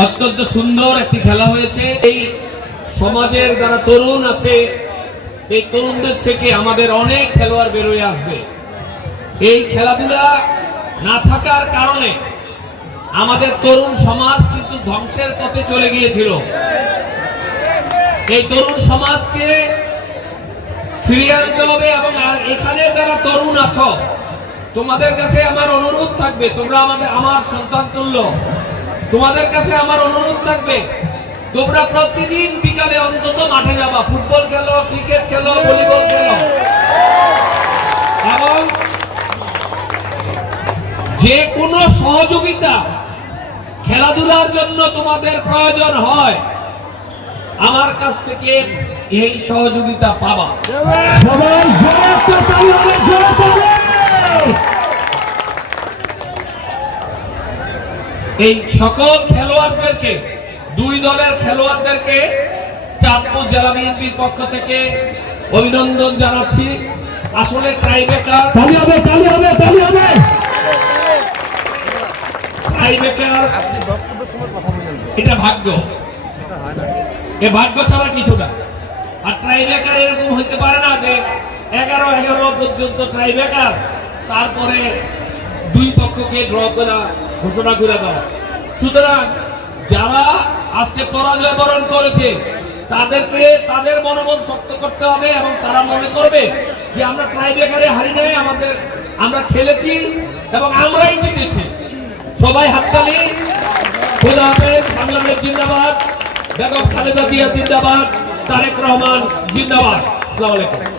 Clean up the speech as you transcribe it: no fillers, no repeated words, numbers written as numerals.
অত্যন্ত সুন্দর একটি খেলা হয়েছে। এই সমাজের যারা তরুণ আছে, এই তরুণদের থেকে আমাদের অনেক খেলোয়াড় বেরোয় আসবে। এই খেলাধুলা না থাকার কারণে আমাদের তরুণ সমাজ কিন্তু ধ্বংসের পথে চলে গিয়েছিল। এই তরুণ সমাজকে ফিরিয়ে আনতে হবে। এবং এখানে যারা তরুণ আছো, তোমাদের কাছে আমার অনুরোধ থাকবে, তোমরা আমার সন্তান তুল্য, তোমাদের কাছে আমার অনুরোধ থাকবে, তোমরা প্রতিদিন বিকালে অন্তত মাঠে যাবা, ফুটবল খেলো, ক্রিকেট খেলো, ভলিবল খেলো। এবং যে কোনো সহযোগিতা খেলাধুলার জন্য তোমাদের প্রয়োজন হয়, আমার কাছ থেকে এই সহযোগিতা পাবা। সবাই এই সকল খেলোয়াড়দেরকে, দুই দলের খেলোয়াড়দেরকে চাঁদপুর জেলা বিএনপির পক্ষ থেকে অভিনন্দন জানাচ্ছি। আসলে টাইব্রেকার এটা ভাগ্য, এ ভাগ্য ছাড়া কিছু না। আর টাইব্রেকার এরকম হইতে পারে না যে 11-11 পর্যন্ত টাইব্রেকার, তারপরে দুই পক্ষকে ড্র করা ঘোষণা করে দেওয়া। সুতরাং যারা আজকে পরাজয় বরণ করেছে তাদেরকে তাদের মনোবল শক্ত করতে হবে এবং তারা মনে করবে যে আমরা টাইব্রেকারে হারি নাই, আমরা খেলেছি এবং আমরাই জিতেছি। সবাই হাততালি। খোদা হাফেজ। বাংলাদেশ জিন্দাবাদ। বেগম খালেদা জিয়া জিন্দাবাদ। তারেক রহমান জিন্দাবাদ। আসসালামু আলাইকুম।